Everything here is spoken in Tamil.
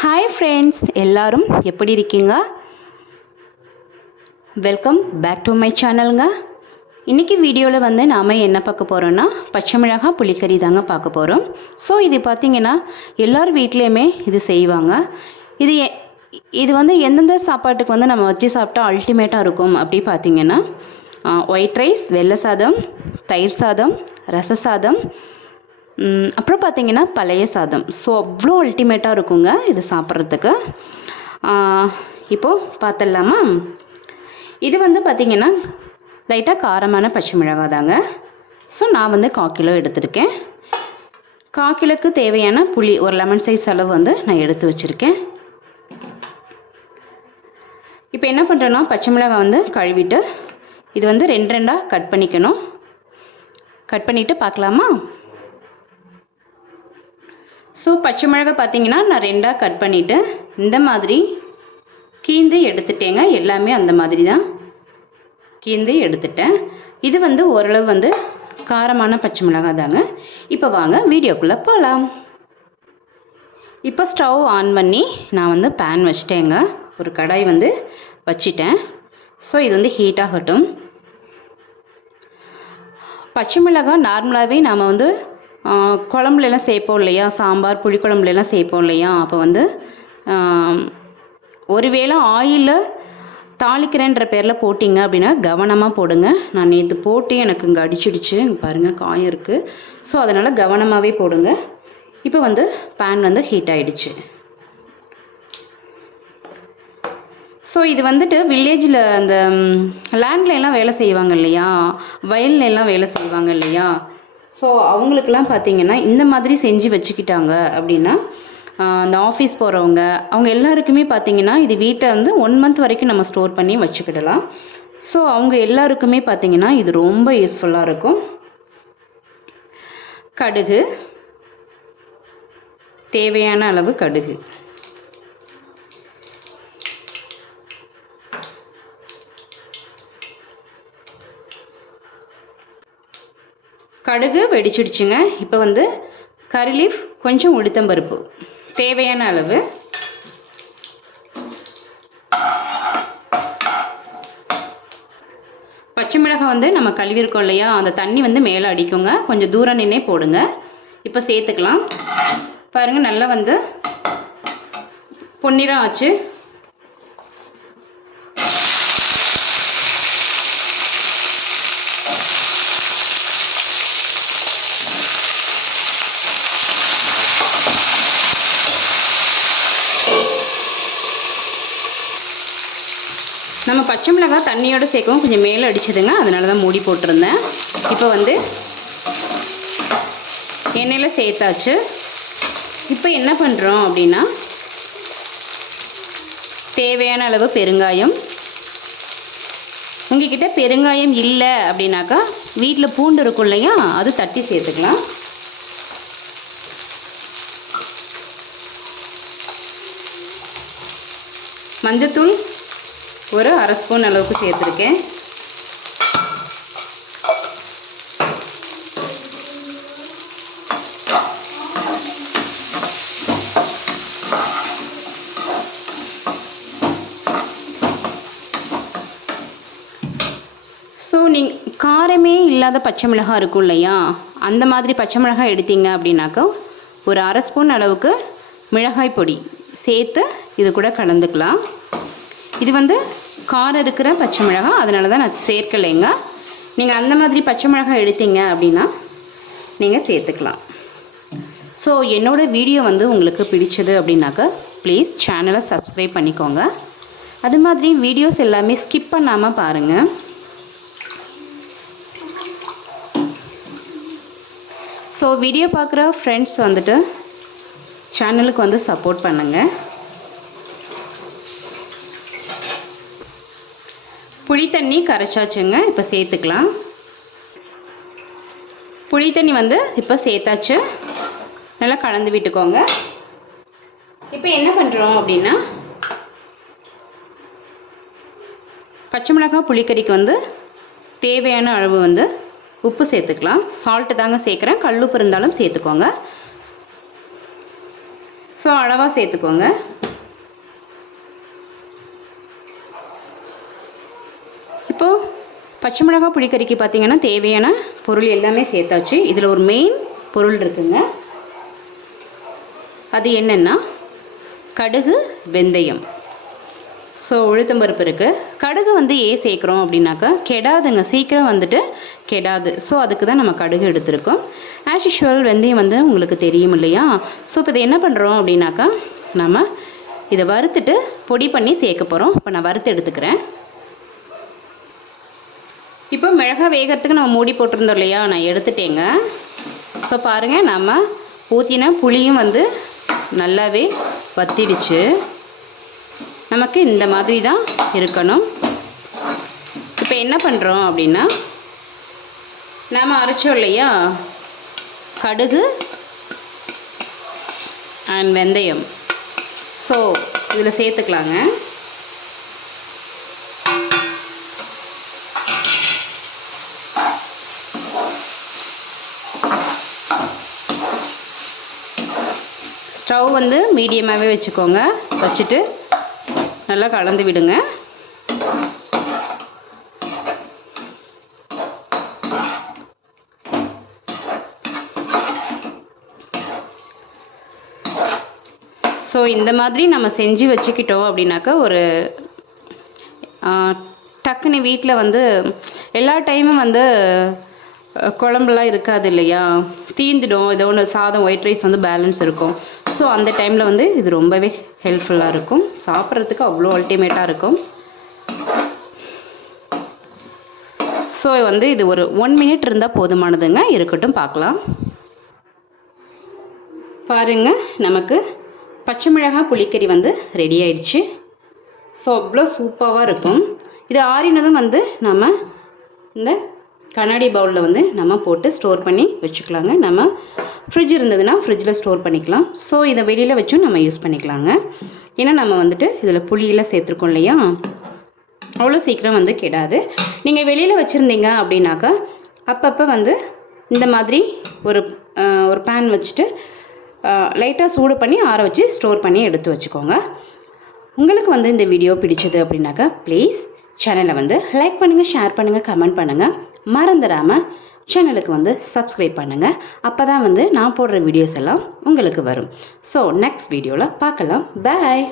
ஹாய் ஃப்ரெண்ட்ஸ், எல்லாரும் எப்படி இருக்கீங்க? வெல்கம் பேக் டு மை சேனலுங்க. இன்றைக்கி வீடியோவில் வந்து நாம் என்ன பார்க்க போகிறோன்னா பச்சை மிளகாய் புளிக்கறி தாங்க பார்க்க போகிறோம். ஸோ இது பார்த்திங்கன்னா எல்லார் வீட்லேயுமே இது செய்வாங்க. இது வந்து எந்தெந்த சாப்பாட்டுக்கு வந்து நம்ம வச்சு சாப்பிட்டா அல்டிமேட்டாக இருக்கும் அப்படி பார்த்திங்கன்னா ஒயிட் ரைஸ், வெள்ளை சாதம், தயிர் சாதம், ரச சாதம், அப்புறம் பார்த்திங்கன்னா பழைய சாதம். ஸோ அவ்வளோ அல்டிமேட்டாக இருக்குங்க இது சாப்பிட்றதுக்கு. இப்போது பார்த்துடலாமா? இது வந்து பார்த்திங்கன்னா லைட்டாக காரமான பச்சை மிளகாய் தாங்க. ஸோ நான் வந்து 1/4 கிலோ எடுத்துருக்கேன். 1/4 கிலோக்கு தேவையான புளி ஒரு லெமன் சைஸ் அளவு வந்து நான் எடுத்து வச்சுருக்கேன். இப்போ என்ன பண்ணுறேன்னா பச்சை மிளகாய் வந்து கழுவிட்டு இது வந்து 2 கட் பண்ணிக்கணும். கட் பண்ணிவிட்டு பார்க்கலாமா? ஸோ பச்சை மிளகாய் பார்த்திங்கன்னா நான் 2 கட் பண்ணிவிட்டு இந்த மாதிரி கீந்து எடுத்துட்டேங்க. எல்லாமே அந்த மாதிரி தான் கீந்து எடுத்துட்டேன். இது வந்து ஓரளவு வந்து காரமான பச்சை மிளகாய் தாங்க. இப்போ வாங்க வீடியோக்குள்ளே போகலாம். இப்போ ஸ்டவ் ஆன் பண்ணி நான் வந்து பேன் வச்சிட்டேங்க. ஒரு கடாய் வந்து வச்சிட்டேன். ஸோ இது வந்து ஹீட் ஆகட்டும். பச்சை மிளகாய் நார்மலாகவே நாம் வந்து குழம்புலாம் சேர்ப்போம் இல்லையா, சாம்பார் புளிக்குழம்புலாம் சேர்ப்போம் இல்லையா, அப்போ வந்து ஒருவேளை ஆயிலில் தாளிக்கிறேன்ற பேரில் போட்டிங்க அப்படின்னா கவனமாக போடுங்க. நான் நேற்று போட்டு எனக்கு இங்கே அடிச்சிடுச்சு, இங்கே பாருங்கள் காயம் இருக்குது. ஸோ அதனால் கவனமாகவே போடுங்க. இப்போ வந்து பேன் வந்து ஹீட் ஆகிடுச்சு. ஸோ இது வந்துட்டு வில்லேஜில் அந்த லேண்ட்லலாம் வேலை செய்வாங்க இல்லையா, வயல்லாம் வேலை செய்வாங்க இல்லையா, ஸோ அவங்களுக்கெல்லாம் பார்த்திங்கன்னா இந்த மாதிரி செஞ்சு வச்சுக்கிட்டாங்க அப்படின்னா அந்த ஆஃபீஸ் போகிறவங்க அவங்க எல்லாருக்குமே பார்த்திங்கன்னா இது வீட்டை வந்து 1 மந்த் வரைக்கும் நம்ம ஸ்டோர் பண்ணி வச்சுக்கிடலாம். ஸோ அவங்க எல்லாருக்குமே பார்த்திங்கன்னா இது ரொம்ப யூஸ்ஃபுல்லாக இருக்கும். கடுகு, தேவையான அளவு கடுகு, கடுகு வெடிச்சிடுச்சுங்க. இப்போ வந்து கறி லீஃப், கொஞ்சம் உளுத்தம்பருப்பு தேவையான அளவு, பச்சை மிளகாய் வந்து நம்ம கழுவிருக்கோம் இல்லையா, அந்த தண்ணி வந்து மேலே அடிக்குங்க. கொஞ்சம் தூரம் நின்னே போடுங்க. இப்போ சேர்த்துக்கலாம். பாருங்கள் நல்லா வந்து பொன்னிறம் ஆச்சு. நம்ம பச்சை மிளகாய் தண்ணியோடு சேர்க்கவும் கொஞ்சம் மேலே அடிச்சதுங்க, அதனால தான் மூடி போட்டிருந்தேன். இப்போ வந்து எண்ணெயில் சேர்த்தாச்சு. இப்போ என்ன பண்ணுறோம் அப்படின்னா தேவையான அளவு பெருங்காயம். உங்ககிட்ட பெருங்காயம் இல்லை அப்படின்னாக்கா வீட்டில் பூண்டு இருக்கும் இல்லையா, அது தட்டி சேர்த்துக்கலாம். மஞ்சத்தூள் ஒரு 1/2 ஸ்பூன் அளவுக்கு சேர்த்துருக்கேன். ஸோ காரமே இல்லாத பச்சை மிளகாய் இருக்கும் இல்லையா, அந்த மாதிரி பச்சை மிளகாய் எடுத்தீங்க அப்படின்னாக்கா ஒரு 1/2 ஸ்பூன் அளவுக்கு மிளகாய் பொடி சேர்த்து இது கூட கலந்துக்கலாம். இது வந்து காரம் இருக்கிற பச்சை மிளகாய், அதனால தான் நான் சேர்க்கலைங்க. நீங்கள் அந்த மாதிரி பச்சை மிளகாய் எடுத்தீங்க அப்படின்னா நீங்கள் சேர்த்துக்கலாம். ஸோ என்னோடய வீடியோ வந்து உங்களுக்கு பிடிச்சது அப்படின்னாக்கா ப்ளீஸ் சேனலை சப்ஸ்கிரைப் பண்ணிக்கோங்க. அது மாதிரி வீடியோஸ் எல்லாமே ஸ்கிப் பண்ணாமல் பாருங்கள். ஸோ வீடியோ பார்க்குற ஃப்ரெண்ட்ஸ் வந்துட்டு சேனலுக்கு வந்து சப்போர்ட் பண்ணுங்கள். புளி தண்ணி கரைச்சாச்சுங்க. இப்போ சேர்த்துக்கலாம். புளி தண்ணி வந்து இப்போ சேர்த்தாச்சு. நல்லா கலந்து விட்டுக்கோங்க. இப்போ என்ன பண்ணுறோம் அப்படின்னா பச்சை மிளகாய் புளிக்கறிக்கு வந்து தேவையான அளவு வந்து உப்பு சேர்த்துக்கலாம். சால்ட்டு தாங்க சேர்க்குறேன், கல்லுப்பு இருந்தாலும் சேர்த்துக்கோங்க. ஸோ அளவாக சேர்த்துக்கோங்க. இப்போது பச்சை மிளகாய் புளிக்கறிக்கு பார்த்திங்கன்னா தேவையான பொருள் எல்லாமே சேர்த்தாச்சு. இதில் ஒரு மெயின் பொருள் இருக்குங்க. அது என்னென்னா கடுகு, வெந்தயம், ஸோ உளுத்தம்பருப்பு இருக்குது. கடுகு வந்து ஏன் சேர்க்குறோம் அப்படின்னாக்கா கெடாதுங்க, சீக்கிரம் வந்துட்டு கெடாது. ஸோ அதுக்கு தான் நம்ம கடுகு எடுத்திருக்கோம். ஆஸ் யூஷுவல் வெந்தயம் வந்து உங்களுக்கு தெரியும் இல்லையா. ஸோ இப்போ இதை என்ன பண்ணுறோம் அப்படின்னாக்கா நம்ம இதை வறுத்துட்டு பொடி பண்ணி சேர்க்க போகிறோம். இப்போ நான் வறுத்து எடுத்துக்கிறேன். இப்போ மிளகாய் வேகிறதுக்கு நம்ம மூடி போட்டிருந்தோம் இல்லையா, நான் எடுத்துட்டேங்க. ஸோ பாருங்கள், நம்ம ஊற்றின புளியும் வந்து நல்லாவே வத்திடுச்சு. நமக்கு இந்த மாதிரி தான் இருக்கணும். இப்போ என்ன பண்ணுறோம் அப்படின்னா நாம் அரைச்சோம் இல்லையா கடுகு அண்ட் வெந்தயம், ஸோ இதில் சேர்த்துக்கலாங்க. ஸ்டவ் வந்து மீடியமாகவே வச்சுக்கோங்க. வச்சுட்டு நல்லா கலந்து விடுங்க. ஸோ இந்த மாதிரி நம்ம செஞ்சு வச்சுக்கிட்டோம் அப்படின்னாக்கா ஒரு டக்குன்னு வீட்டில் வந்து எல்லா டைமும் வந்து குழம்புலாம் இருக்காது இல்லையா, தீந்துடும். ஏதோ ஒன்று சாதம் ஒயிட் ரைஸ் வந்து பேலன்ஸ் இருக்கும். ஸோ அந்த டைமில் வந்து இது ரொம்பவே ஹெல்ப்ஃபுல்லாக இருக்கும். சாப்பிட்றதுக்கு அவ்வளோ அல்டிமேட்டாக இருக்கும். ஸோ வந்து இது ஒரு 1 மினிட் இருந்தால் போதுமானதுங்க. இருக்கட்டும், பார்க்கலாம். பாருங்கள், நமக்கு பச்சை மிளகாய் புளிக்கறி வந்து ரெடி ஆயிடுச்சு. ஸோ அவ்வளோ சூப்பராக இருக்கும். இது ஆறினதும் வந்து நம்ம இந்த கண்ணாடி பவுலில் வந்து நம்ம போட்டு ஸ்டோர் பண்ணி வச்சுக்கலாங்க. நம்ம ஃப்ரிட்ஜ் இருந்ததுன்னா ஃப்ரிட்ஜில் ஸ்டோர் பண்ணிக்கலாம். ஸோ இதை வெளியில் வச்சும் நம்ம யூஸ் பண்ணிக்கலாங்க. ஏன்னா நம்ம வந்துட்டு இதில் புளியெல்லாம் சேர்த்துருக்கோம் இல்லையா, அவ்வளோ சீக்கிரம் வந்து கெடாது. நீங்கள் வெளியில் வச்சுருந்தீங்க அப்படின்னாக்கா அப்பப்போ வந்து இந்த மாதிரி ஒரு பேன் வச்சுட்டு லைட்டாக சூடு பண்ணி ஆற வச்சு ஸ்டோர் பண்ணி எடுத்து வச்சுக்கோங்க. உங்களுக்கு வந்து இந்த வீடியோ பிடிச்சது அப்படின்னாக்கா ப்ளீஸ் சேனலை வந்து லைக் பண்ணுங்கள், ஷேர் பண்ணுங்கள், கமெண்ட் பண்ணுங்கள். மறந்துடாமல் சேனலுக்கு வந்து சப்ஸ்கிரைப் பண்ணுங்கள். அப்போ தான் வந்து நான் போடுற வீடியோஸ் எல்லாம் உங்களுக்கு வரும். ஸோ நெக்ஸ்ட் வீடியோவில் பார்க்கலாம். பாய்.